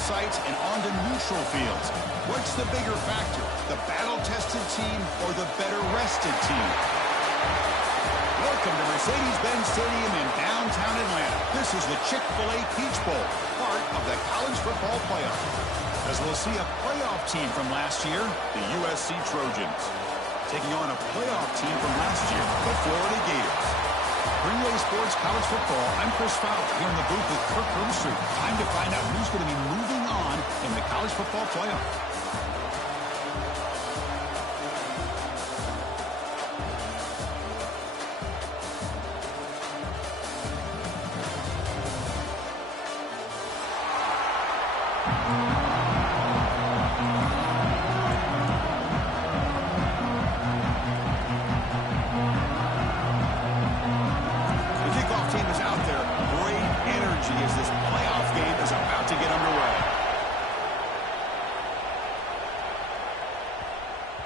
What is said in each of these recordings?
sites and onto neutral fields. What's the bigger factor, the battle-tested team or the better-rested team? Welcome to Mercedes-Benz Stadium in downtown Atlanta. This is the Chick-fil-A Peach Bowl, part of the college football playoff. As we'll see a playoff team from last year, the USC Trojans, taking on a playoff team from last year, the Florida Gators. Greenway Sports College Football, I'm Chris Fouts here in the booth with Kirk Herbstreit. Time to find out who's going to be moving on in the college football playoff.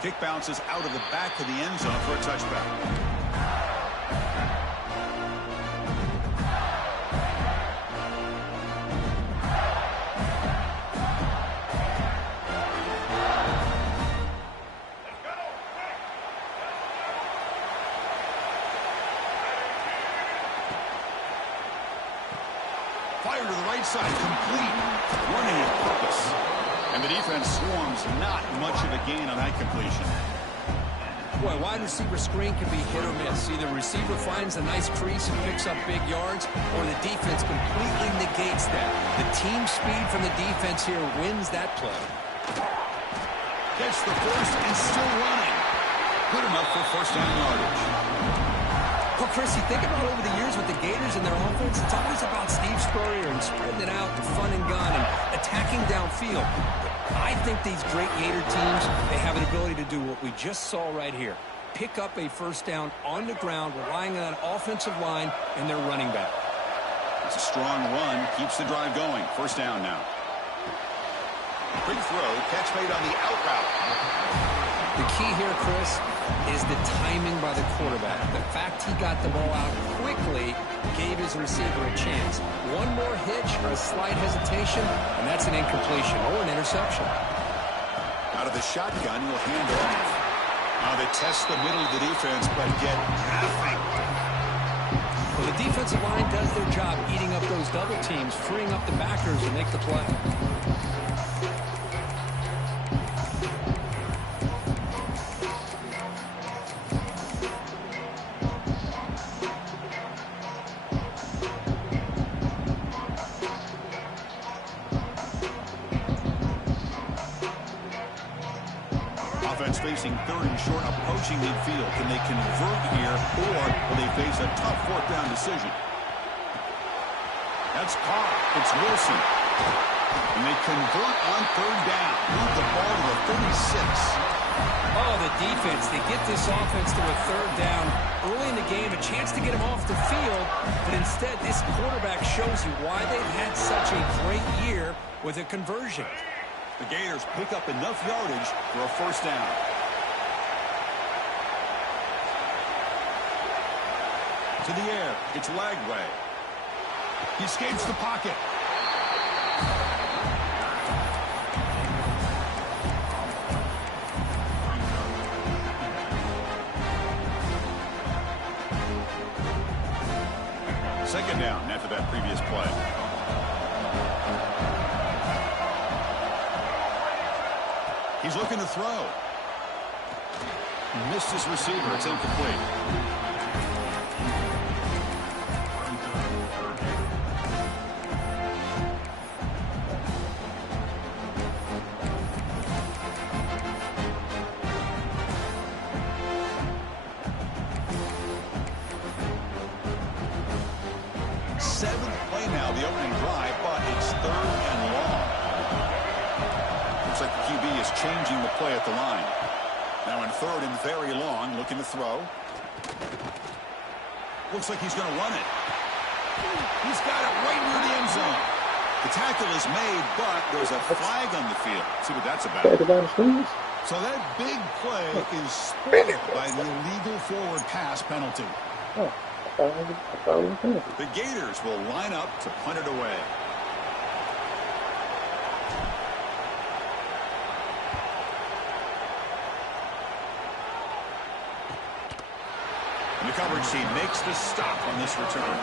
Kick bounces out of the back of the end zone for a touchback. Fire to the right side, complete, running with purpose. And the defense swarms, not much of a gain on that completion. Boy, wide receiver screen can be hit or miss. Either receiver finds a nice crease and picks up big yards, or the defense completely negates that. The team speed from the defense here wins that play. Gets the first and still running. Good enough for first down yardage. Well, Chris, you think about over the years with the Gators and their offense, it's always about Steve Spurrier and spreading it out and fun and gun and attacking downfield. I think these great Gator teams, they have an ability to do what we just saw right here. Pick up a first down on the ground, relying on an offensive line and their running back. It's a strong run, keeps the drive going. First down now. Quick throw, catch made on the out route. The key here, Chris, is the timing by the quarterback. The fact he got the ball out quickly gave his receiver a chance. One more hitch or a slight hesitation, and that's an incompletion or an interception. Out of the shotgun, he'll hand off. Now they test the middle of the defense, but get nothing. Well, the defensive line does their job eating up those double teams, freeing up the backers to make the play. Offense facing third and short, approaching midfield. Can they convert here, or will they face a tough fourth down decision? That's caught. It's Wilson. And they convert on third down. Move the ball to the 36. Oh, the defense. They get this offense to a third down early in the game, a chance to get them off the field, but instead this quarterback shows you why they've had such a great year with a conversion. The Gators pick up enough yardage for a first down. To the air, it's Lagway. He escapes the pocket. Second down after that previous play. He's looking to throw. Missed his receiver. It's incomplete. Seventh play now, the opening drive, but it's third and long. Looks like the QB is changing the play at the line. Now in third and very long, looking to throw. Looks like he's going to run it. He's got it right near the end zone. The tackle is made, but there's a flag on the field. Let's see what that's about. So that big play is spoiled by the illegal forward pass penalty. The Gators will line up to punt it away. coverage team makes the stop on this return.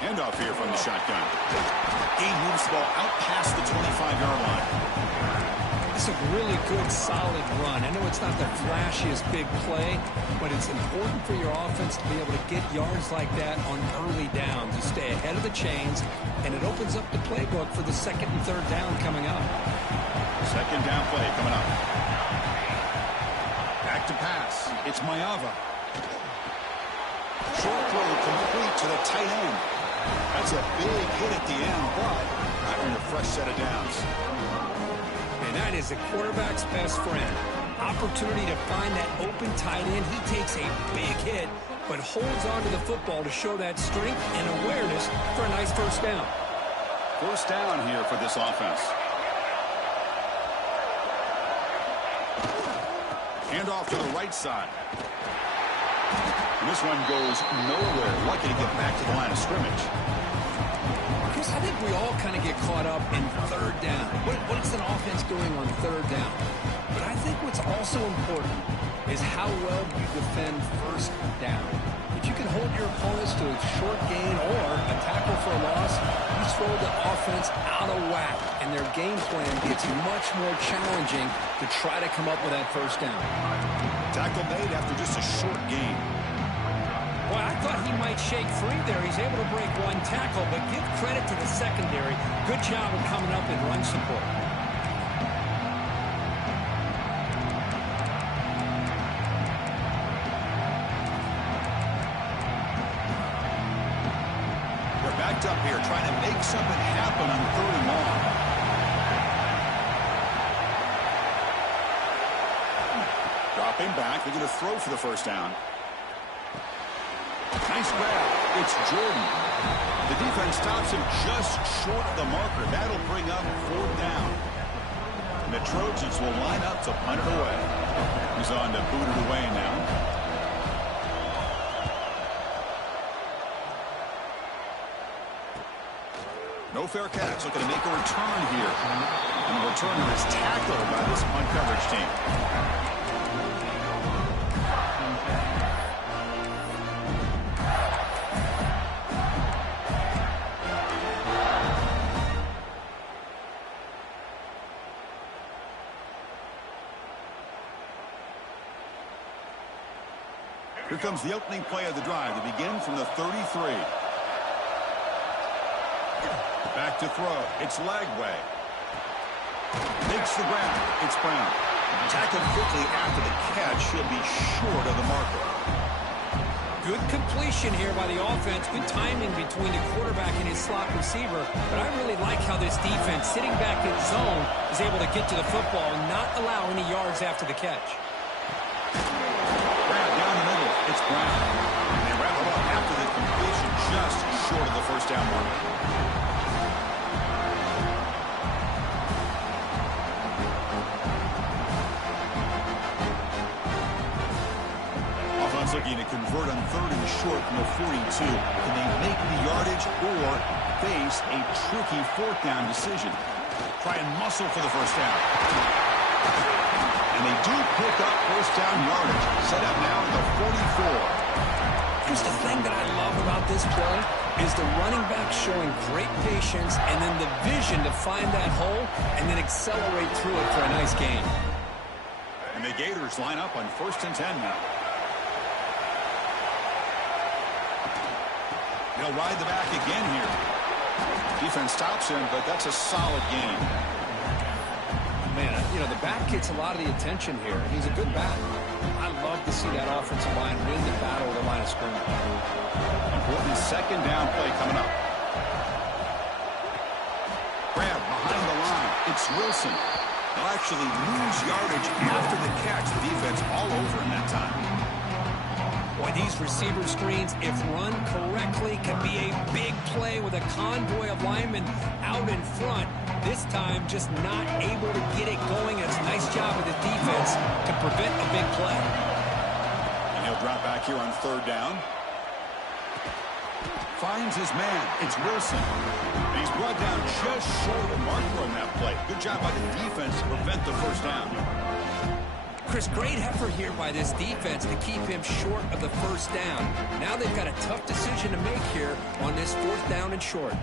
Handoff here from the shotgun. He moves the ball out past the 25-yard line. It's a really good, solid run. I know it's not the flashiest big play, but it's important for your offense to be able to get yards like that on early downs. You stay ahead of the chains, and it opens up the playbook for the second and third down coming up. Second down play coming up. Back to pass. It's Mayava. Short throw complete to the tight end. That's a big hit at the end, but not in a fresh set of downs. And that is a quarterback's best friend. Opportunity to find that open tight end. He takes a big hit, but holds onto the football to show that strength and awareness for a nice first down. First down here for this offense. Handoff to the right side. And this one goes nowhere. Lucky to get back to the line of scrimmage. Chris, I think we all kind of get caught up in third down. What is an offense doing on third down? But I think what's also important is how well you defend first down. If you can hold your opponents to a short gain or a tackle for a loss, you throw the offense out of whack, and their game plan gets much more challenging to try to come up with that first down. Tackle made after just a short gain. Well, I thought he might shake free there. He's able to break one tackle, but give credit to the secondary. Good job of coming up in run support. They're backed up here trying to make something happen on third and long. Dropping back. They're going to throw for the first down. Nice grab. It's Jordan. The defense stops him just short of the marker. That'll bring up fourth down. And the Trojans will line up to punt it away. He's on to boot it away now. No fair catch. Looking to make a return here. And the returner is tackled by this punt coverage team. Here comes the opening play of the drive to begin from the 33. Back to throw. It's Lagway. Makes the grab. It's Brown. Tackled quickly after the catch. He'll be short of the marker. Good completion here by the offense. Good timing between the quarterback and his slot receiver. But I really like how this defense, sitting back in zone, is able to get to the football and not allow any yards after the catch. It's Brown. And they wrap it up after the completion just short of the first down mark. Offense looking to convert on third and short from the 42. Can they make the yardage or face a tricky fourth down decision? Try and muscle for the first down. And they do pick up first down yardage. Set up now at the 44. Just the thing that I love about this play is the running back showing great patience and then the vision to find that hole and then accelerate through it for a nice gain. And the Gators line up on 1st and 10 now. They'll ride the back again here. Defense stops him, but that's a solid gain. Man, you know, the back gets a lot of the attention here. He's a good back. I love to see that offensive line win the battle with the line of scrimmage. Important second down play coming up. Grab behind the line. It's Wilson. They'll actually lose yardage after the catch. The defense all over in that time. Boy, these receiver screens, if run correctly, can be a big play with a convoy of linemen out in front. This time, just not able to get it going. It's a nice job of the defense to prevent a big play. And he'll drop back here on third down. Finds his man. It's Wilson. And he's brought down just short of the marker on that play. Good job by the defense to prevent the first down. Chris, great effort here by this defense to keep him short of the first down. Now they've got a tough decision to make here on this 4th down and short.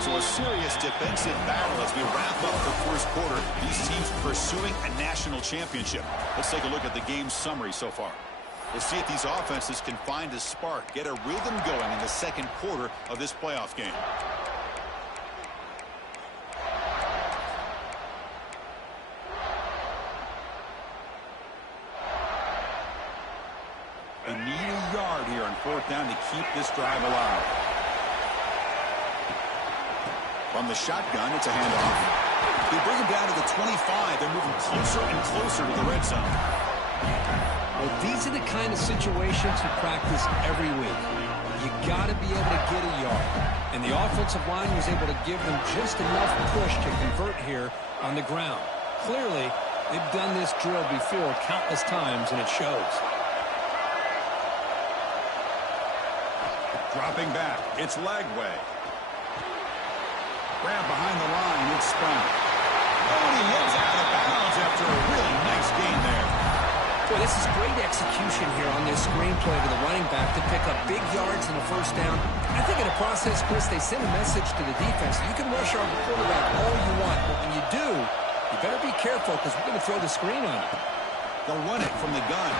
So a serious defensive battle as we wrap up the first quarter. These teams pursuing a national championship. Let's take a look at the game summary so far. We'll see if these offenses can find a spark, get a rhythm going in the second quarter of this playoff game. They need a yard here on 4th down to keep this drive alive. From the shotgun, it's a handoff. They bring him down to the 25. They're moving closer and closer to the red zone. Well, these are the kind of situations you practice every week. You got to be able to get a yard. And the offensive line was able to give them just enough push to convert here on the ground. Clearly, they've done this drill before countless times, and it shows. Dropping back, it's Lagway. Grab behind the line, it's spun. Oh, and he heads out of bounds after a really nice gain there. Boy, this is great execution here on this screenplay to the running back to pick up big yards and a first down. I think in the process, Chris, they send a message to the defense. You can rush our quarterback all you want, but when you do, you better be careful because we're going to throw the screen on you. They'll run it from the gun.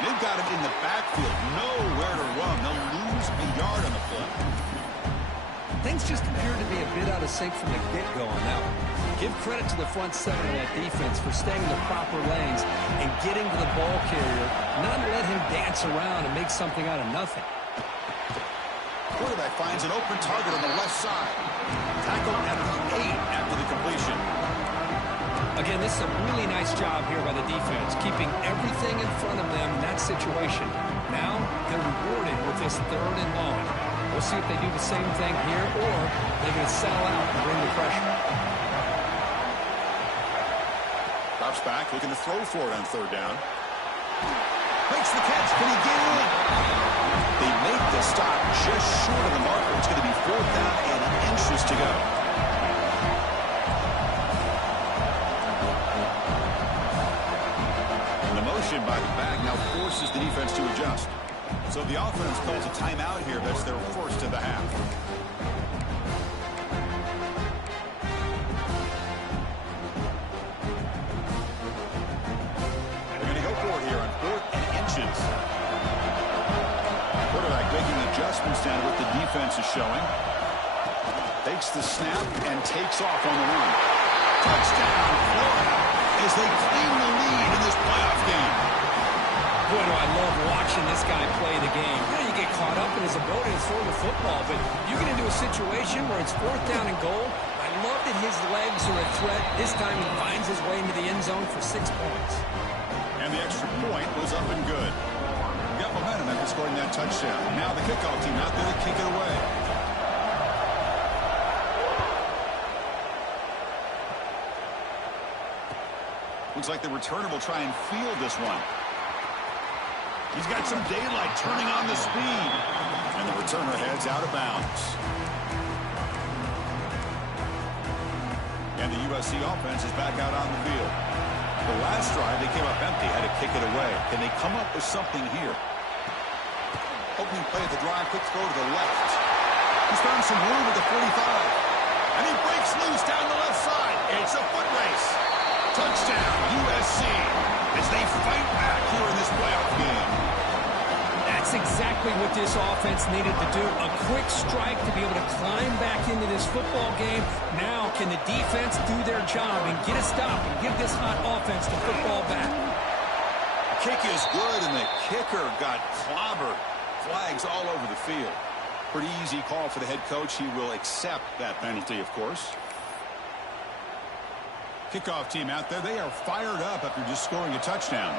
They've got him in the backfield. Nowhere to run. They'll lose a yard on the play. Things just appear to be a bit out of sync from the get-go on that one. Give credit to the front seven of that defense for staying in the proper lanes and getting to the ball carrier, not let him dance around and make something out of nothing. Quarterback finds an open target on the left side. Tackled at the 8 after the completion. Again, this is a really nice job here by the defense, keeping everything in front of them in that situation. Now they're rewarded with this 3rd and long. We'll see if they do the same thing here, or they're going to settle out and bring the pressure. Drops back, looking to throw for it on 3rd down. Makes the catch. Can he get in? They make the stop just short of the marker. It's going to be 4th down and inches to go. And the motion by the back now forces the defense to adjust. So the offense calls a timeout here. That's their first of the half. They're going to go for it here on 4th and inches. Quarterback making adjustments down to what the defense is showing. Takes the snap and takes off on the run. Touchdown, Florida, as they claim the lead in this playoff game. Boy, do I love watching this guy play the game. You know, you get caught up in his ability to throw the football, but you get into a situation where it's 4th down and goal. I love that his legs are a threat. This time he finds his way into the end zone for 6 points. And the extra point was up and good. Got momentum after scoring that touchdown. Now the kickoff team out there to kick it away. Looks like the returner will try and field this one. He's got some daylight turning on the speed. And the returner heads out of bounds. And the USC offense is back out on the field. The last drive, they came up empty, had to kick it away. Can they come up with something here? Opening play at the drive, quick throw to the left. He's found some room at the 45. And he breaks loose down the left side. It's a foot race. Touchdown, USC, as they fight back here in this playoff game. That's exactly what this offense needed to do. A quick strike to be able to climb back into this football game. Now can the defense do their job and get a stop and give this hot offense the football back? Kick is good, and the kicker got clobbered. Flags all over the field. Pretty easy call for the head coach. He will accept that penalty, of course. Kickoff team out there, they are fired up after just scoring a touchdown.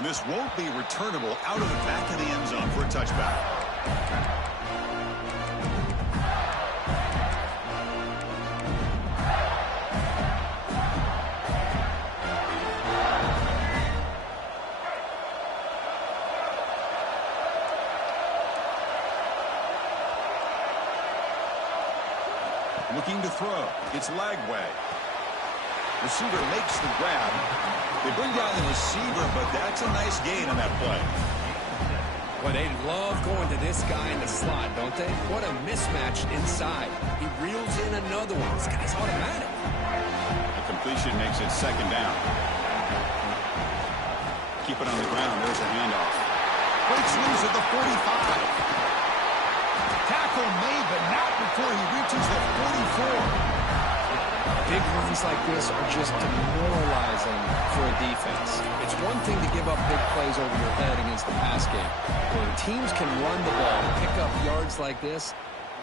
And this won't be returnable out of the back of the end zone for a touchback. Looking to throw. It's Lagway. Receiver makes the grab. They bring down the receiver, but that's a nice gain on that play. Well, they love going to this guy in the slot, don't they? What a mismatch inside. He reels in another one. This guy's automatic. The completion makes it second down. Keep it on the ground. There's a handoff. Breaks loose at the 45. Tackle made, but not before he reaches the 44. Big runs like this are just demoralizing for a defense. It's one thing to give up big plays over your head against the pass game. When teams can run the ball, pick up yards like this,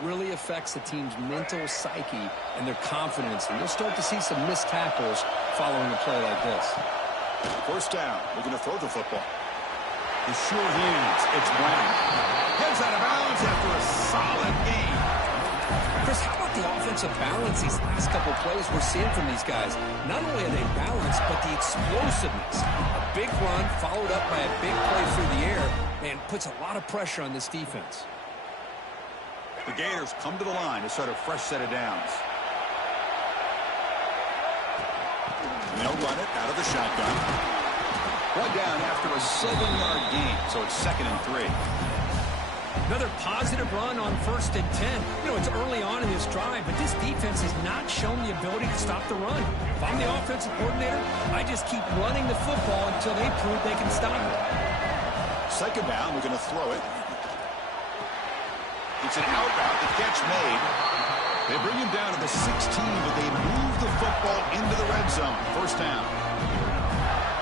really affects the team's mental psyche and their confidence. And you'll start to see some missed tackles following a play like this. First down. We're going to throw the football. The sure hands. It's Brown. Heads out of bounds after a solid gain. Chris, how about the offensive balance these last couple plays we're seeing from these guys? Not only are they balanced, but the explosiveness. A big run followed up by a big play through the air, man, puts a lot of pressure on this defense. The Gators come to the line to start a fresh set of downs. And they'll run it out of the shotgun. One down after a 7-yard gain, so it's 2nd and 3. Another positive run on 1st and 10. You know, it's early on in this drive, but this defense has not shown the ability to stop the run. If I'm the offensive coordinator, I just keep running the football until they prove they can stop it. Second down, we're going to throw it. It's an out route, the catch made. They bring him down to the 16, but they move the football into the red zone. First down.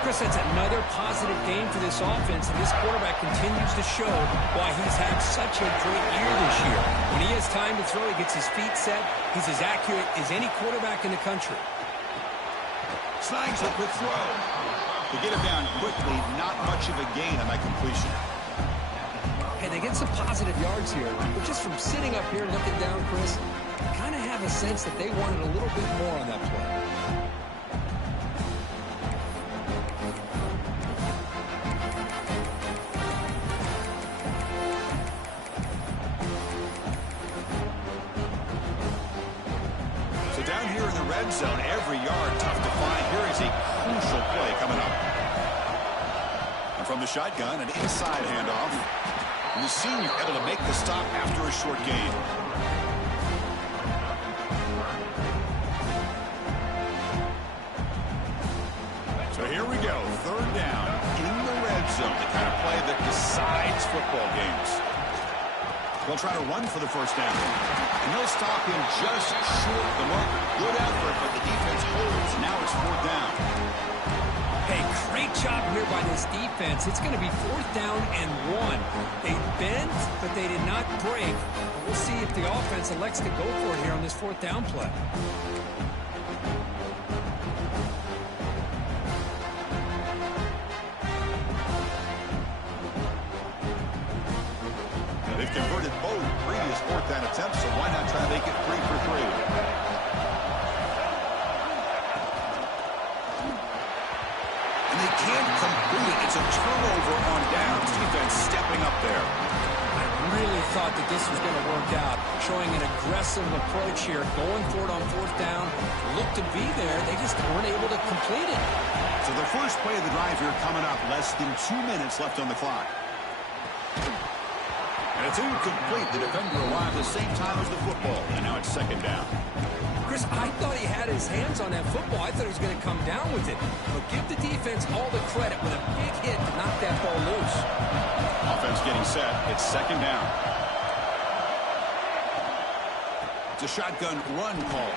Chris, that's another positive game for this offense, and this quarterback continues to show why he's had such a great year this year. When he has time to throw, he gets his feet set. He's as accurate as any quarterback in the country. Snags a quick throw. To get him down quickly, not much of a gain on that completion. Hey, they get some positive yards here, but just from sitting up here looking down, Chris, I kind of have a sense that they wanted a little bit more on that play. Down here in the red zone, every yard tough to find. Here is a crucial play coming up. And from the shotgun, an inside handoff. And the senior able to make the stop after a short gain. So here we go, 3rd down in the red zone. The kind of play that decides football games. They'll try to run for the first down. And they'll stop him just short of the mark. Good effort, but the defense holds. Now it's 4th down. Hey, great job here by this defense. It's going to be 4th down and 1. They bent, but they did not break. We'll see if the offense elects to go for it here on this 4th down play. They've converted both previous 4th down attempts, so why not try to make it 3 for 3? And they can't complete it. It's a turnover on downs. Defense stepping up there. I really thought that this was going to work out, showing an aggressive approach here, going for it on 4th down. Looked to be there. They just weren't able to complete it. So the first play of the drive here coming up, less than 2 minutes left on the clock. And it's incomplete. The defender arrived at the same time as the football. And now it's 2nd down. Chris, I thought he had his hands on that football. I thought he was going to come down with it. But give the defense all the credit with a big hit to knock that ball loose. Offense getting set. It's 2nd down. It's a shotgun run call.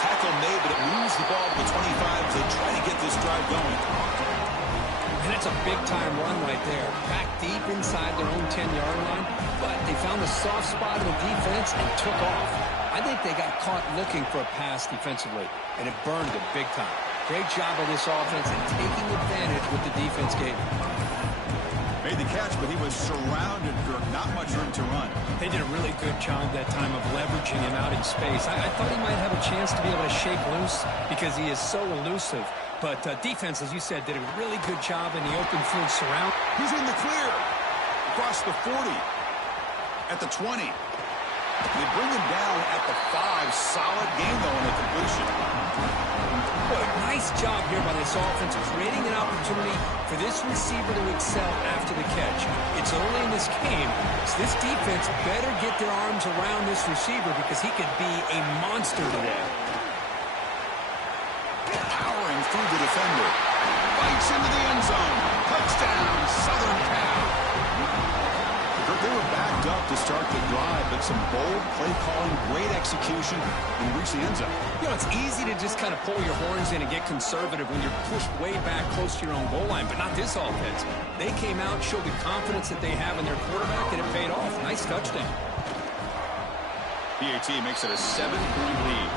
Tackle made, but it moves the ball to the 25 as they try to get this drive going. And that's a big-time run right there. Back deep inside their own 10-yard line, but they found the soft spot of the defense and took off. I think they got caught looking for a pass defensively, and it burned them big time. Great job by this offense and taking advantage what the defense gave. Made the catch, but he was surrounded, Kirk. Not much room to run. They did a really good job that time of leveraging him out in space. I thought he might have a chance to be able to shake loose because he is so elusive. But defense, as you said, did a really good job in the open field surround. He's in the clear. Across the 40. At the 20. They bring him down at the 5. Solid game, though, in the completion. Boy, nice job here by this offense, creating an opportunity for this receiver to excel after the catch. It's early in this game, so this defense better get their arms around this receiver because he could be a monster today. Powering through the defender. Bites into the end zone. Touchdown, Southern Cal. They were backed up to start the drive, but some bold play calling, great execution, and reach the end zone. You know, it's easy to just kind of pull your horns in and get conservative when you're pushed way back close to your own goal line, but not this offense. They came out, showed the confidence that they have in their quarterback, and it paid off. Nice touchdown. PAT makes it a 7-point lead.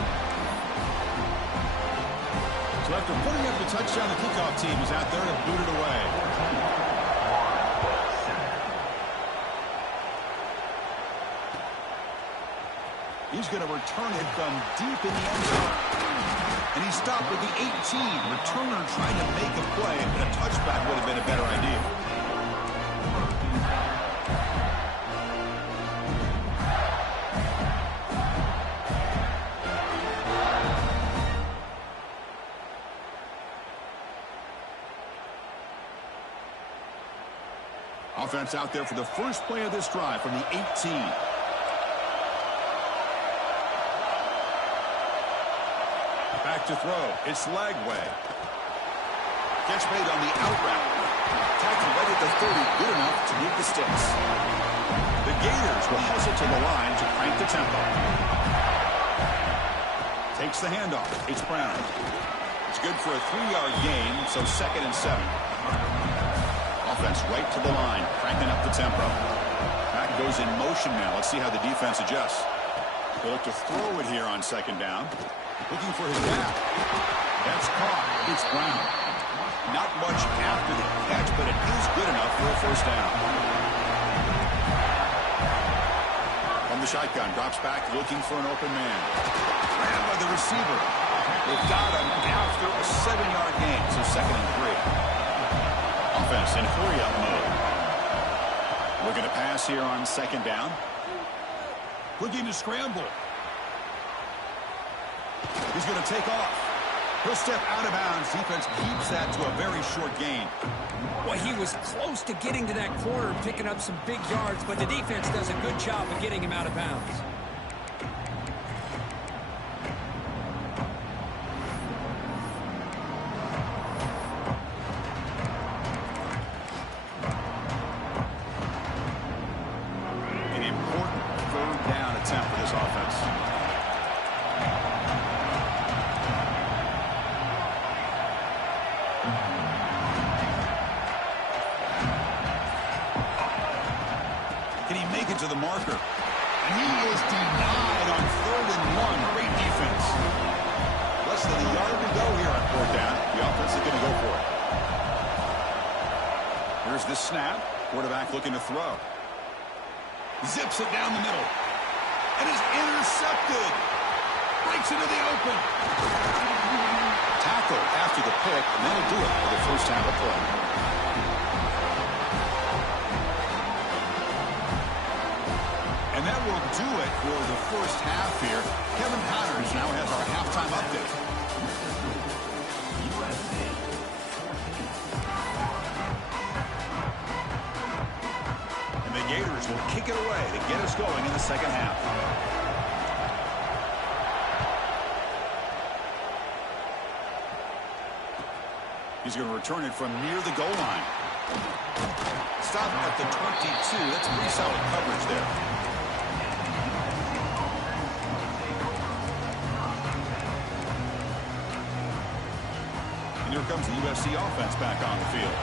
So after putting up the touchdown, the kickoff team is out there to boot it away. He's going to return it from deep in the end zone. And he stopped with the 18. Returner trying to make a play, and a touchback would have been a better idea. Offense out there for the first play of this drive from the 18. Back to throw. It's Lagway. Catch made on the out route. Tackle right at the 30. Good enough to move the sticks. The Gators will hustle to the line to crank the tempo. Takes the handoff. It's Brown. It's good for a 3-yard gain, so 2nd and 7. Offense right to the line, cranking up the tempo. Back goes in motion now. Let's see how the defense adjusts. They'll look to throw it here on 2nd down. Looking for his gap. That's caught. It's Brown. Not much after the catch, but it is good enough for a 1st down. From the shotgun, drops back, looking for an open man. Grabbed by the receiver. They've got him after a 7-yard gain, so 2nd and 3. Offense in hurry-up mode. Looking to pass here on 2nd down. Looking to scramble. He's going to take off. He'll step out of bounds. Defense keeps that to a very short gain. Well, he was close to getting to that corner, picking up some big yards, but the defense does a good job of getting him out of bounds. An important 3rd down attempt for this offense. Can he make it to the marker? And he is denied on 3rd and 1. Great defense. Less than a yard to go here on 4th down. The offense is going to go for it. Here's the snap. Quarterback looking to throw. Zips it down the middle. And is intercepted. Breaks into the open. Tackle after the pick, and that'll do it for the 1st half of play. And that will do it for the 1st half here. Kevin Connors now has our halftime update. And the Gators will kick it away to get us going in the 2nd half. He's going to return it from near the goal line. Stop at the 22. That's pretty solid coverage there. And here comes the USC offense back on the field.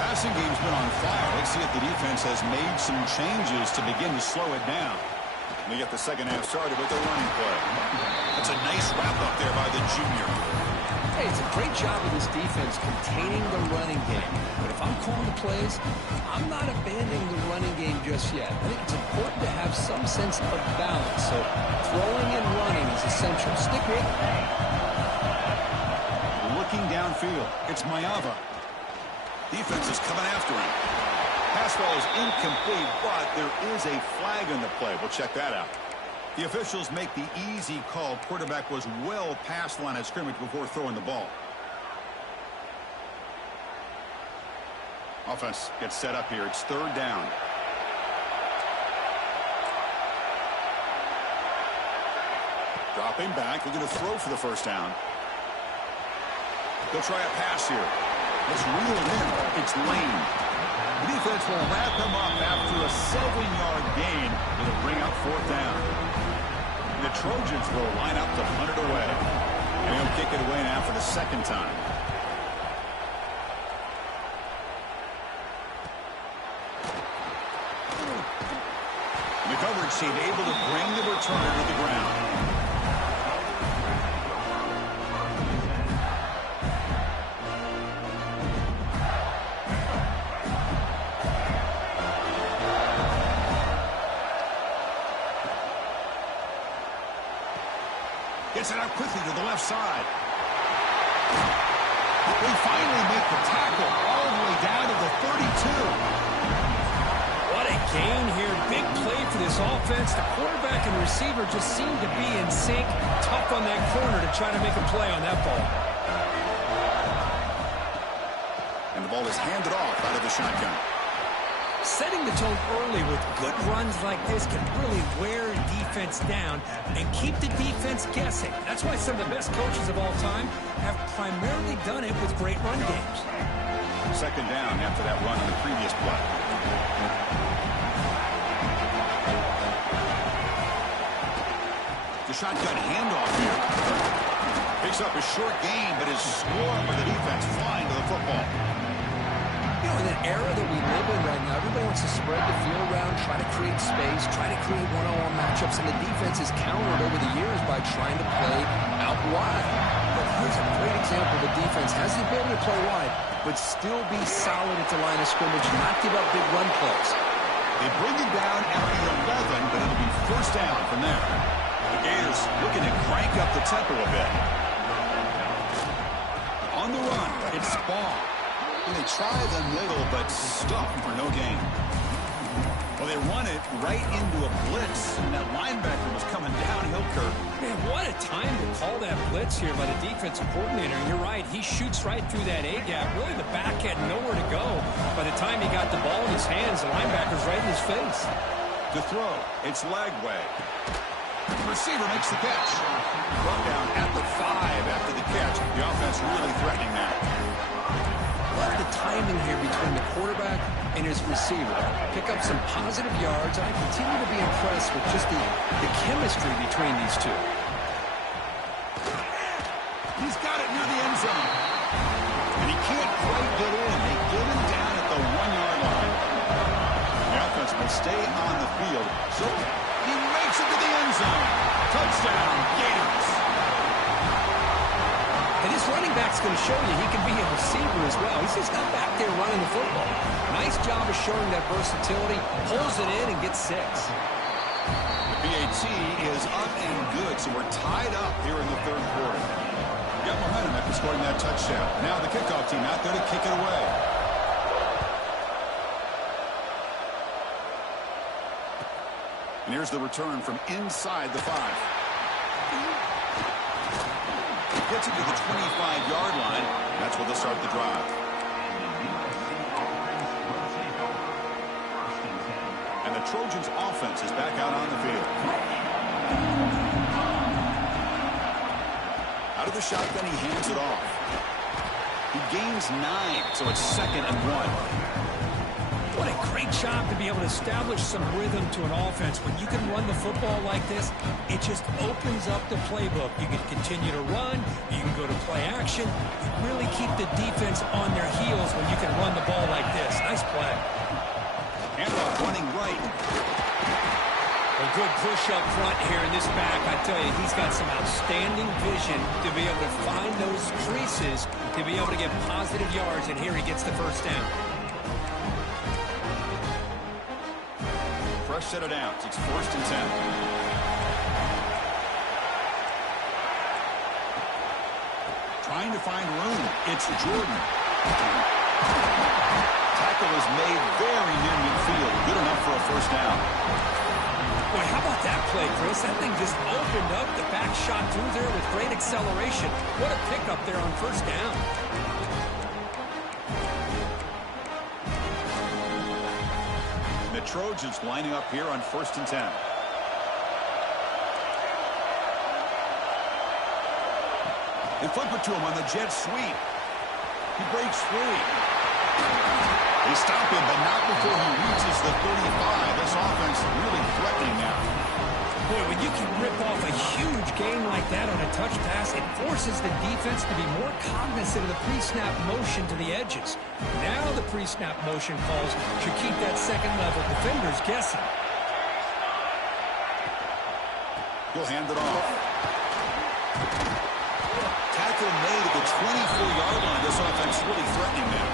Passing game's been on fire. Let's see if the defense has made some changes to begin to slow it down. We get the 2nd half started with the running play. That's a nice wrap up there by the junior. say it's a great job of this defense containing the running game. But if I'm calling the plays, I'm not abandoning the running game just yet. I think it's important to have some sense of balance. So throwing and running is essential. Stick with it. Looking downfield, it's Mayava. Defense is coming after him. Pass ball is incomplete, but there is a flag on the play. We'll check that out. The officials make the easy call. Quarterback was well past the line of scrimmage before throwing the ball. Offense gets set up here. It's third down. Dropping back. Looking to throw for the first down. They'll try a pass here. It's reeled in. It's Lane. The defense will wrap him up after a 7-yard gain. It'll bring up fourth down. The Trojans will line up to punt it away. And he'll kick it away now for the second time. The coverage team able to bring the returner to the ground. Gets it out quickly to the left side. They finally make the tackle all the way down to the 32. What a gain here. Big play for this offense. The quarterback and receiver just seem to be in sync. Tough on that corner to try to make a play on that ball. And the ball is handed off out of the shotgun. Setting the tone early with good runs like this can really wear a defense down and keep the defense guessing. That's why some of the best coaches of all time have primarily done it with great run games. Second down after that run on the previous play. The shotgun handoff here. Picks up a short gain, but is scored by the defense flying to the football. In an era that we live in right now, everybody wants to spread the field around, try to create space, try to create one-on-one matchups, and the defense has countered over the years by trying to play out wide. But here's a great example. The defense has the ability to play wide, but still be solid at the line of scrimmage, not give up big run plays. They bring it down at the 11, but it'll be first down from there. The Gators looking to crank up the tempo a bit. On the run, it's Ball. And they try the middle, but stop for no gain. Well, they run it right into a blitz, and that linebacker was coming downhill, Kirk. Man, what a time to call that blitz here by the defensive coordinator. You're right, he shoots right through that A-gap. Really, the back had nowhere to go. By the time he got the ball in his hands, the linebacker's right in his face. To throw, it's Lagway. Receiver makes the catch. Brought down at the 5 after the catch. The offense really threatening that. Love the timing here between the quarterback and his receiver. Pick up some positive yards. I continue to be impressed with just the chemistry between these two. He's got it near the end zone. And he can't quite get in. They get him down at the 1-yard line. The offense will stay on the field. So he makes it to the end zone. Touchdown, Gators. And this running back's going to show you he can be a receiver as well. He's just not back there running the football. Nice job of showing that versatility. Pulls it in and gets 6. The PAT is up and good, so we're tied up here in the third quarter. We got momentum after scoring that touchdown. Now the kickoff team out there to kick it away. And here's the return from inside the 5. Gets it to the 25-yard line. That's where they'll start the drive. And the Trojans' offense is back out on the field. Out of the shotgun, he hands it off. He gains 9, so it's 2nd and 1. What a great job to be able to establish some rhythm to an offense. When you can run the football like this, it just opens up the playbook. You can continue to run. You can go to play action. You really keep the defense on their heels when you can run the ball like this. Nice play. Handoff running right. A good push up front here in this back. I tell you, he's got some outstanding vision to be able to find those creases, to be able to get positive yards, and here he gets the first down. Fresh set of downs. It's 1st and 10. Trying to find room. It's Jordan. Tackle is made very near midfield. Good enough for a first down. Boy, how about that play, Chris? That thing just opened up. The back shot through there with great acceleration. What a pickup there on first down. The Trojans lining up here on 1st and 10. They flip it to him on the jet sweep. He breaks free. They stop him, but not before he reaches the 35. This offense really threatening now. Boy, when you can rip off a huge gain like that on a touch pass, it forces the defense to be more cognizant of the pre-snap motion to the edges. Now the pre-snap motion calls should keep that second-level defenders guessing. He'll hand it off. Tackle made at the 24-yard line. This offense really threatening now.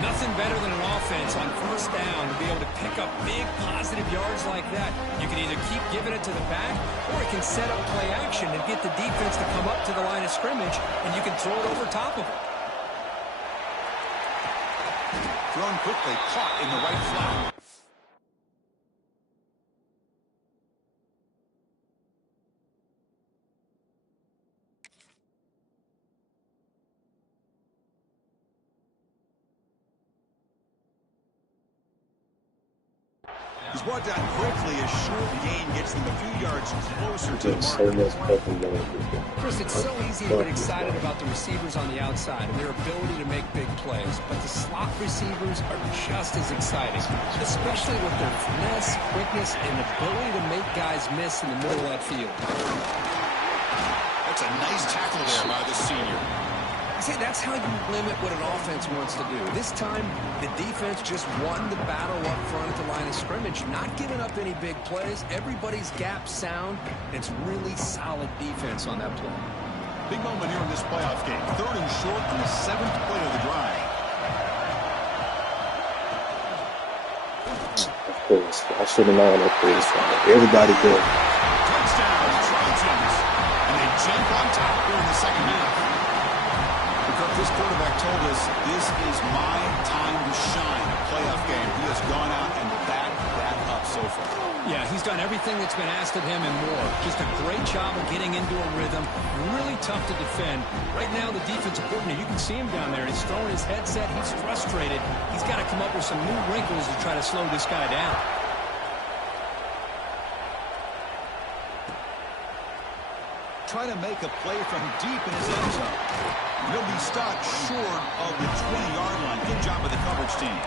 Nothing better than an offense on first down to be able to pick up big positive yards like that. You can either keep giving it to the back, or it can set up play action and get the defense to come up to the line of scrimmage, and you can throw it over top of it. Thrown quickly, caught in the right flat. He's brought down quickly. A short gain gets them a few yards closer to the mark. Chris, it's so easy to get excited about the receivers on the outside and their ability to make big plays, but the slot receivers are just as exciting, especially with their finesse, quickness, and ability to make guys miss in the middle of that field. That's a nice tackle there by the senior. See, that's how you limit what an offense wants to do. This time, the defense just won the battle up front at the line of scrimmage, not giving up any big plays. Everybody's gap sound. It's really solid defense on that play. Big moment here in this playoff game. 3rd and short on the 7th play of the drive. Of course. I should have known that place. Everybody good. Touchdown, Trojans. And they jump on top here in the second half. This quarterback told us this is my time to shine. Playoff game. He has gone out and backed that up so far. Yeah, he's done everything that's been asked of him and more. Just a great job of getting into a rhythm. Really tough to defend. Right now, the defensive coordinator, you can see him down there. He's throwing his headset. He's frustrated. He's got to come up with some new wrinkles to try to slow this guy down. Try to make a play from deep in his end zone. He'll be stopped short of the 20-yard line. Good job of the coverage team.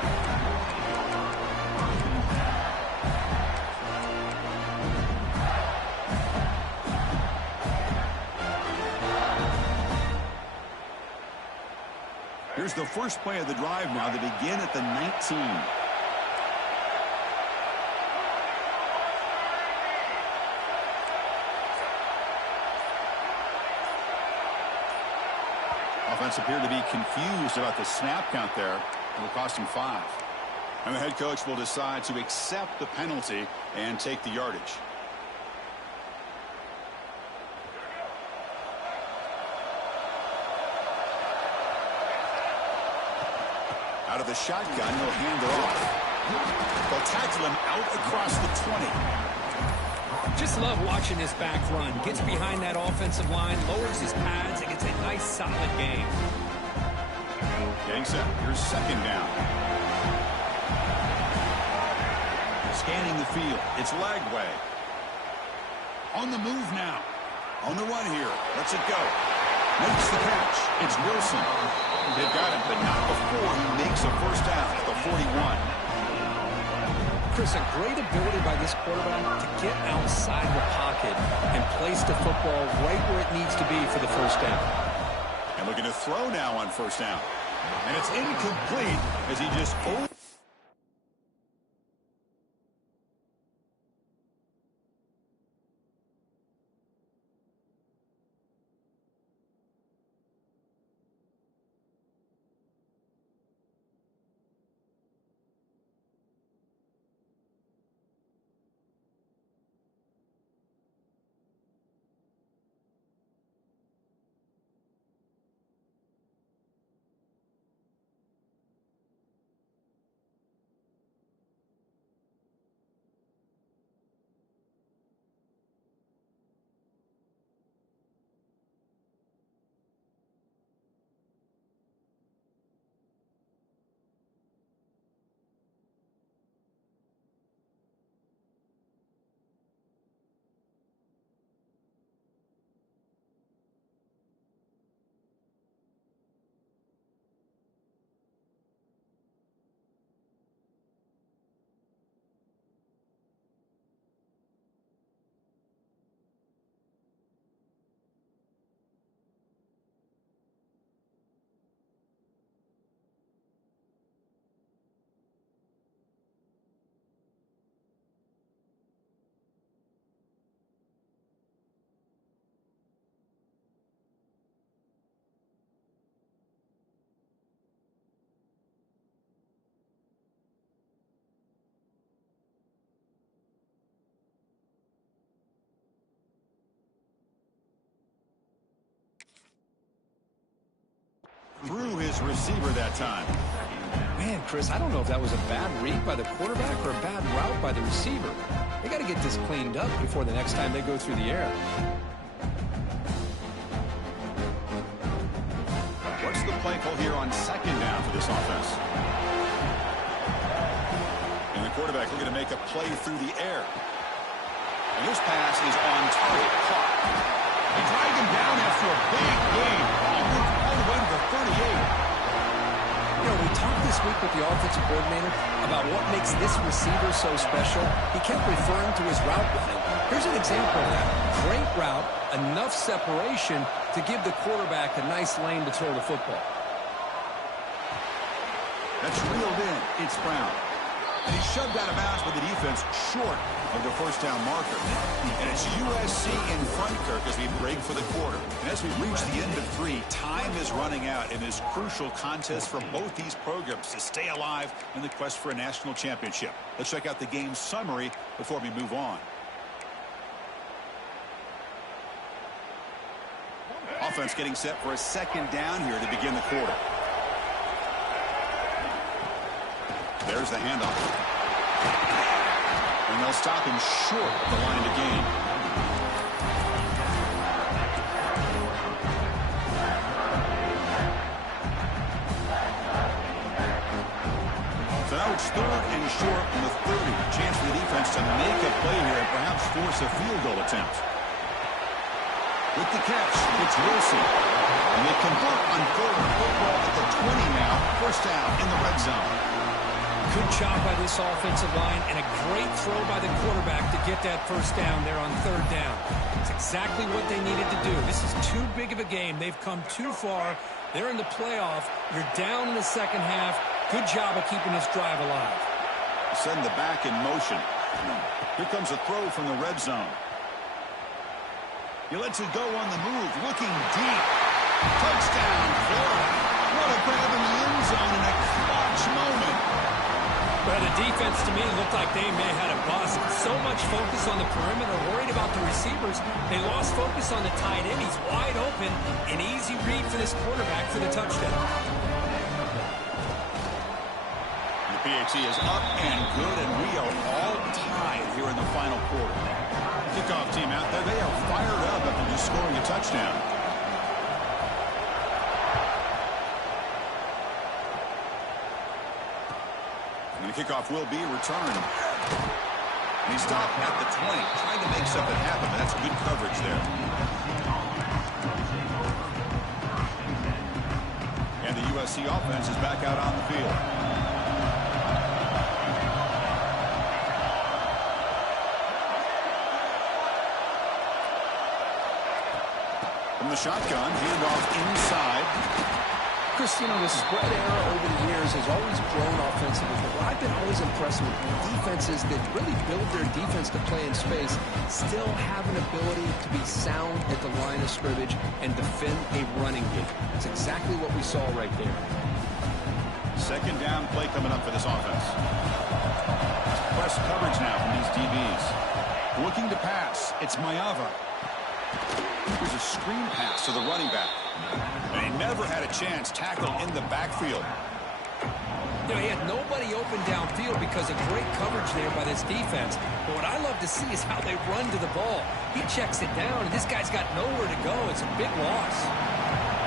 Here's the first play of the drive now. They begin at the 19. Offense appeared to be confused about the snap count there. It'll cost him 5. And the head coach will decide to accept the penalty and take the yardage. Out of the shotgun, he'll hand it off. They'll tackle him out across the 20. Just love watching this back run. Gets behind that offensive line, lowers his pads, and gets a nice solid gain. Getting set. Here's second down. Scanning the field. It's Lagway. On the move now. On the run here. Lets it go. Makes the catch. It's Wilson. They've got him, but not before he makes a first down at the 41. Chris, a great ability by this quarterback to get outside the pocket and place the football right where it needs to be for the first down. And looking to throw now on first down. And it's incomplete as he just... his receiver that time. Man, Chris, I don't know if that was a bad read by the quarterback or a bad route by the receiver. They got to get this cleaned up before the next time they go through the air. What's the play call here on second down for this offense? And the quarterback looking to make a play through the air. And this pass is on target. Caught. They drag him down after a big gain. He moved all the way to the 38. You know, we talked this week with the offensive coordinator about what makes this receiver so special. He kept referring to his route running. Here's an example of that. Great route, enough separation to give the quarterback a nice lane to throw the football. That's reeled in. It's Brown. And he's shoved out of bounds with the defense short of the first down marker. And it's USC in front, Kirk, as we break for the quarter. And as we reach the end of 3, time is running out in this crucial contest for both these programs to stay alive in the quest for a national championship. Let's check out the game summary before we move on. Offense getting set for a second down here to begin the quarter. There's the handoff. And they'll stop him short of the line to gain. So now it's 3rd and short from the 30. Chance for the defense to make a play here and perhaps force a field goal attempt. With the catch, it's Wilson. And they convert on 3rd and football at the 20 now. First down in the red zone. Good job by this offensive line and a great throw by the quarterback to get that first down there on 3rd down. It's exactly what they needed to do. This is too big of a game. They've come too far. They're in the playoff. You're down in the second half. Good job of keeping this drive alive. Send the back in motion. Here comes a throw from the red zone. He lets it go on the move, looking deep. Touchdown, Florida. What a grab in the end zone in a clutch moment. Well, the defense, to me, looked like they may have had a bust. So much focus on the perimeter, worried about the receivers. They lost focus on the tight end. He's wide open. An easy read for this quarterback for the touchdown. The PAT is up and good, and we are all tied here in the final quarter. Kickoff team out there, they are fired up after just scoring a touchdown. And the kickoff will be returned. And he stopped at the 20, trying to make something happen, but that's good coverage there. And the USC offense is back out on the field. From the shotgun, handoff inside. Christian, the spread era over the years has always grown offensively. But what I've been always impressed with defenses that really build their defense to play in space still have an ability to be sound at the line of scrimmage and defend a running game. That's exactly what we saw right there. Second down play coming up for this offense. Press coverage now from these DBs. Looking to pass. It's Mayava. Here's a screen pass to the running back. And he never had a chance tackled in the backfield. You know, he had nobody open downfield because of great coverage there by this defense. But what I love to see is how they run to the ball. He checks it down, and this guy's got nowhere to go. It's a big loss.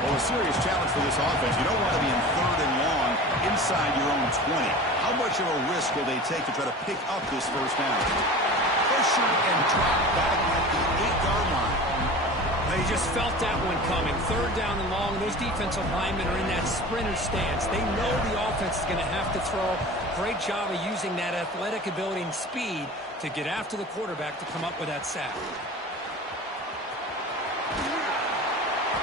Well, a serious challenge for this offense. You don't want to be in 3rd and long inside your own 20. How much of a risk will they take to try to pick up this first down? Pressure and drop back at the 8-yard line. They just felt that one coming. 3rd down and long. Those defensive linemen are in that sprinter stance. They know the offense is going to have to throw. Great job of using that athletic ability and speed to get after the quarterback to come up with that sack.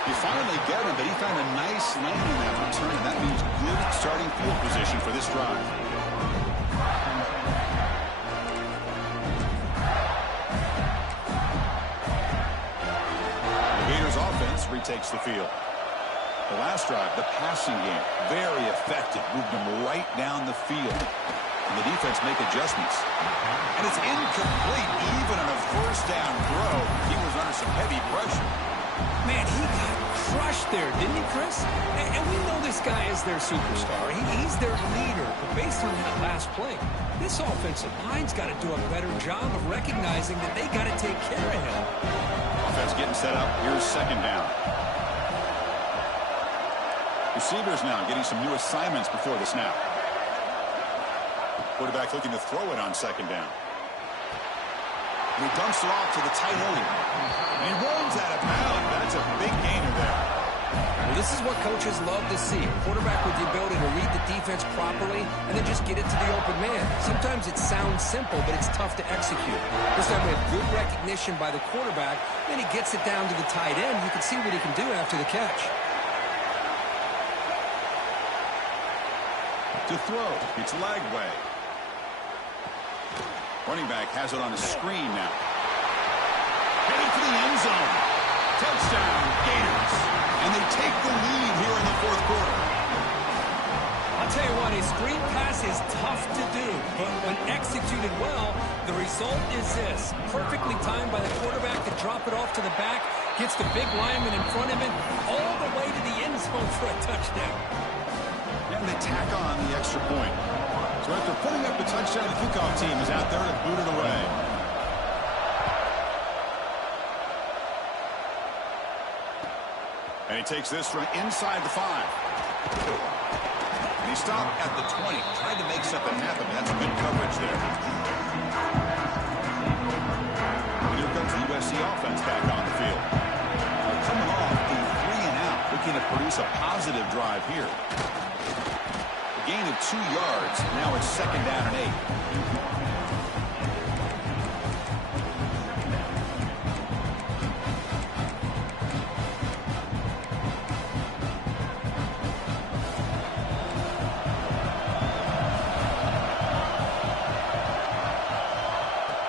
You finally get him, but he found a nice lane in that return, and that means good starting field position for this drive. Gators offense retakes the field. The last drive, the passing game, very effective. Moved them right down the field. And the defense make adjustments. And it's incomplete even on a first down throw. He was under some heavy pressure. Man, he got crushed there, didn't he, Chris? And we know this guy is their superstar. He's their leader. But based on that last play, this offensive line's got to do a better job of recognizing that they got to take care of him. Offense getting set up. Here's second down. Receivers now getting some new assignments before the snap. Quarterback looking to throw it on second down. And he dumps it off to the tight end. And he runs out of bounds. That's a big gainer there. Well, this is what coaches love to see. A quarterback with the ability to read the defense properly and then just get it to the open man. Sometimes it sounds simple, but it's tough to execute. This time we have good recognition by the quarterback. Then he gets it down to the tight end. You can see what he can do after the catch. To throw, it's Lagway. Running back has it on a screen now. Headed for the end zone. Touchdown, Gators. And they take the lead here in the fourth quarter. I'll tell you what, a screen pass is tough to do, but when executed well, the result is this. Perfectly timed by the quarterback to drop it off to the back, gets the big lineman in front of him, all the way to the end zone for a touchdown. And they tack on the extra point. So after putting up the touchdown, the kickoff team is out there to boot it away. And he takes this from inside the 5. And he stopped at the 20. Tried to make something happen. That's good coverage there. And here comes the USC offense back on the field. Coming off the 3-and-out, looking to produce a positive drive here. Gain of 2 yards. Now it's second down and 8.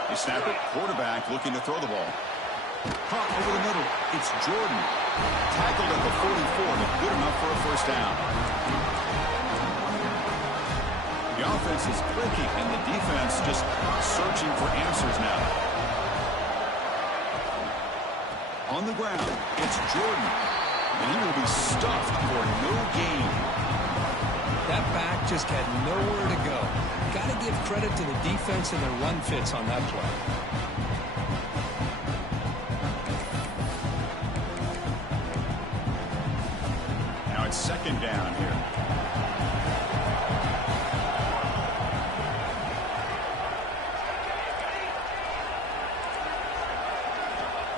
They snap it. Quarterback looking to throw the ball. Caught over the middle. It's Jordan. Tackled at the 44, but good enough for a first down. The offense is clicking, and the defense just searching for answers now. On the ground, it's Jordan, and he will be stuffed for no gain. That back just had nowhere to go. Got to give credit to the defense and their run fits on that play. Now it's second down here.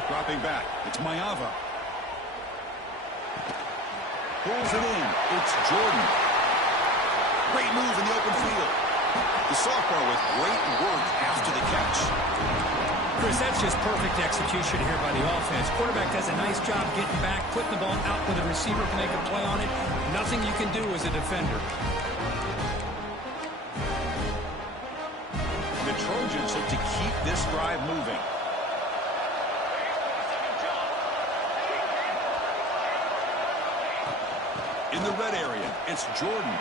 Dropping back, it's Mayava. Pulls it in, it's Jordan. Great move in the open field. The sophomore with great work after the catch. Chris, that's just perfect execution here by the offense. Quarterback does a nice job getting back, putting the ball out where the receiver can make a play on it. Nothing you can do as a defender. The Trojans look to keep this drive moving. In the red area, it's Jordan.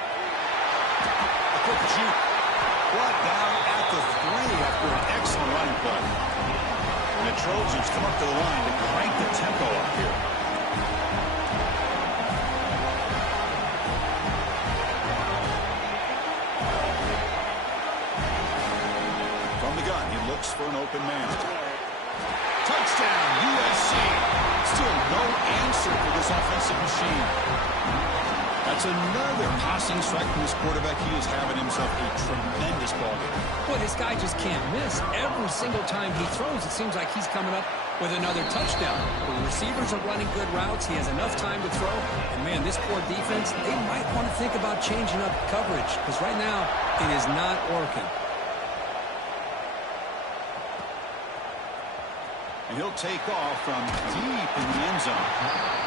A quick juke. Brought down at the 3 after an excellent running play. And the Trojans come up to the line to crank the tempo up here. From the gun, he looks for an open man. Touchdown, USC. Still no answer for this offensive machine. That's another passing strike from this quarterback. He is having himself a tremendous ball game. Boy, this guy just can't miss. Every single time he throws, it seems like he's coming up with another touchdown. The receivers are running good routes. He has enough time to throw. And, man, this poor defense, they might want to think about changing up coverage because right now it is not working. And he'll take off from deep in the end zone.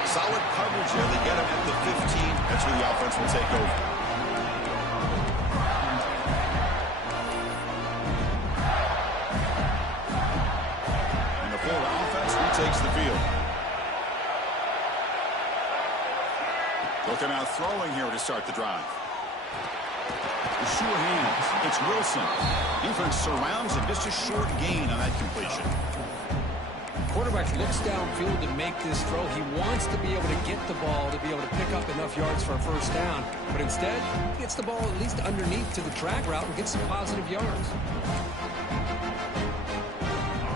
Solid coverage there. They get him at the 15. That's where the offense will take over. And the Florida offense retakes the field. Looking out throwing here to start the drive. With sure hands, it's Wilson. Defense surrounds him. Just a short gain on that completion. Quarterback looks downfield to make this throw. He wants to be able to get the ball to be able to pick up enough yards for a first down, but instead, he gets the ball at least underneath to the drag route and gets some positive yards.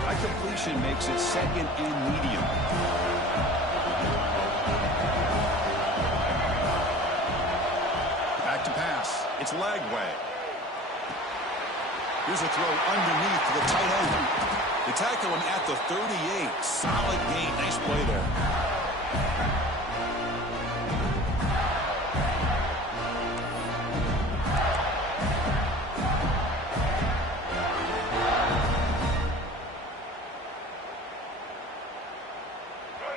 That completion makes it 2nd and medium. Back to pass. It's Lagway. Here's a throw underneath to the tight end. They tackle him at the 38. Solid gain. Nice play there.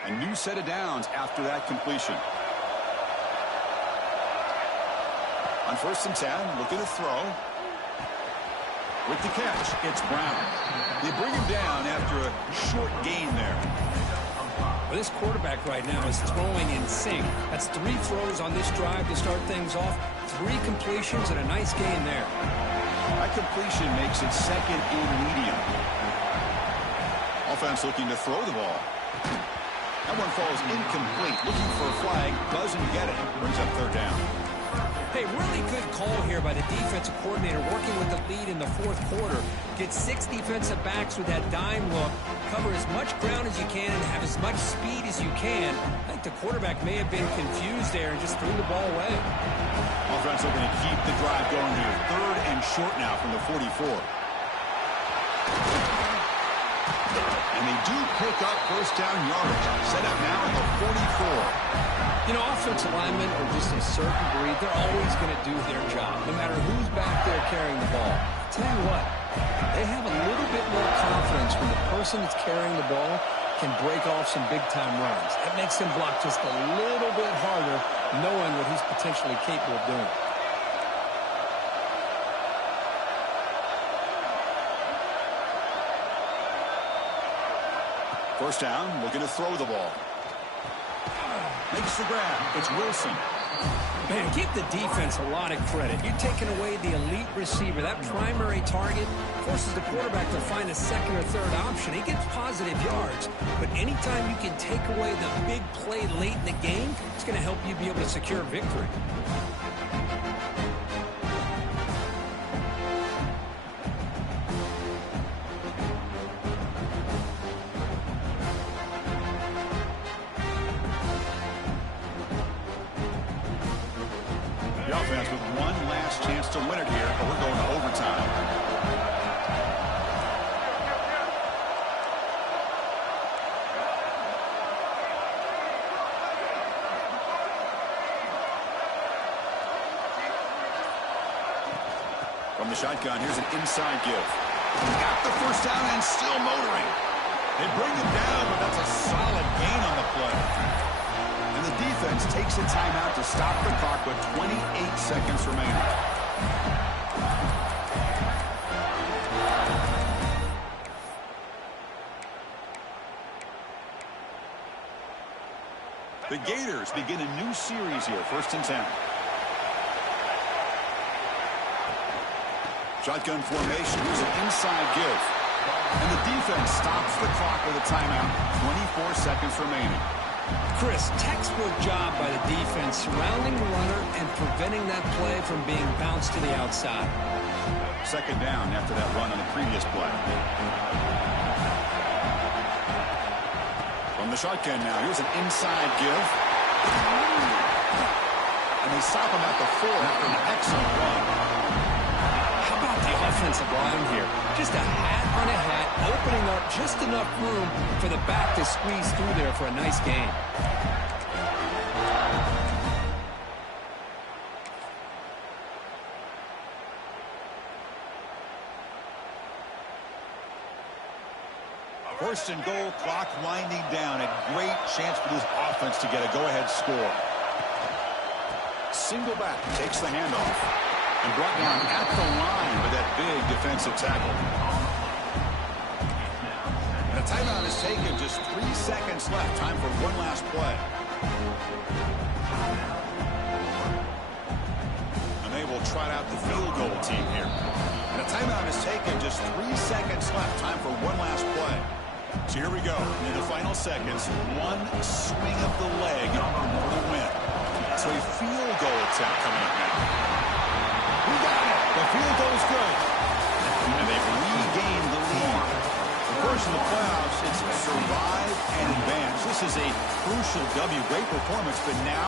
A new set of downs after that completion. On 1st and 10, look at the throw. With the catch, it's Brown. They bring him down after a short gain there. Well, this quarterback right now is throwing in sync. That's 3 throws on this drive to start things off. 3 completions and a nice gain there. That completion makes it 2nd and medium. Offense looking to throw the ball. That one falls incomplete. Looking for a flag. Doesn't get it. Brings up 3rd down. Hey, really good call here by the defensive coordinator working with the lead in the 4th quarter. Get 6 defensive backs with that dime look. Cover as much ground as you can and have as much speed as you can. I think the quarterback may have been confused there and just threw the ball away. Offense looking to keep the drive going here. 3rd and short now from the 44. And they do pick up first down yardage. Set up now at the 44. You know, offensive linemen are just a certain breed. They're always going to do their job, no matter who's back there carrying the ball. I'll tell you what, they have a little bit more confidence when the person that's carrying the ball can break off some big-time runs. That makes them block just a little bit harder, knowing what he's potentially capable of doing. First down, looking to throw the ball. Makes the grab. It's Wilson. Man, give the defense a lot of credit. You're taking away the elite receiver. That primary target forces the quarterback to find a 2nd or 3rd option. He gets positive yards. But anytime you can take away the big play late in the game, it's going to help you be able to secure victory. To win it here, but we're going to overtime. From the shotgun, here's an inside give. Got the first down and still motoring. They bring him down, but that's a solid gain on the play. And the defense takes a timeout to stop the clock with 28 seconds remaining. The Gators begin a new series here, 1st and 10. Shotgun formation, here's an inside give. And the defense stops the clock with a timeout, 24 seconds remaining. Chris, textbook job by the defense surrounding the runner and preventing that play from being bounced to the outside. 2nd down after that run on the previous play. From the shotgun now, here's an inside give. And they stop him at the 4 after an excellent run. How about the offensive line here? Just a hat on a hat, opening up just enough room for the back to squeeze through there for a nice gain. First and goal, clock winding down. A great chance for this offense to get a go-ahead score. Single back takes the handoff and brought down at the line with that big defensive tackle. And a timeout is taken. Just 3 seconds left. Time for one last play. And they will trot out the field goal team here. And a timeout is taken. Just 3 seconds left. Time for one last play. So here we go in the final seconds. One swing of the leg for the win. So a field goal attempt coming up now. We got it. The field goal is good. And they've regained the lead. Of course, in the playoffs, it's survive and advance. This is a crucial W. Great performance, but now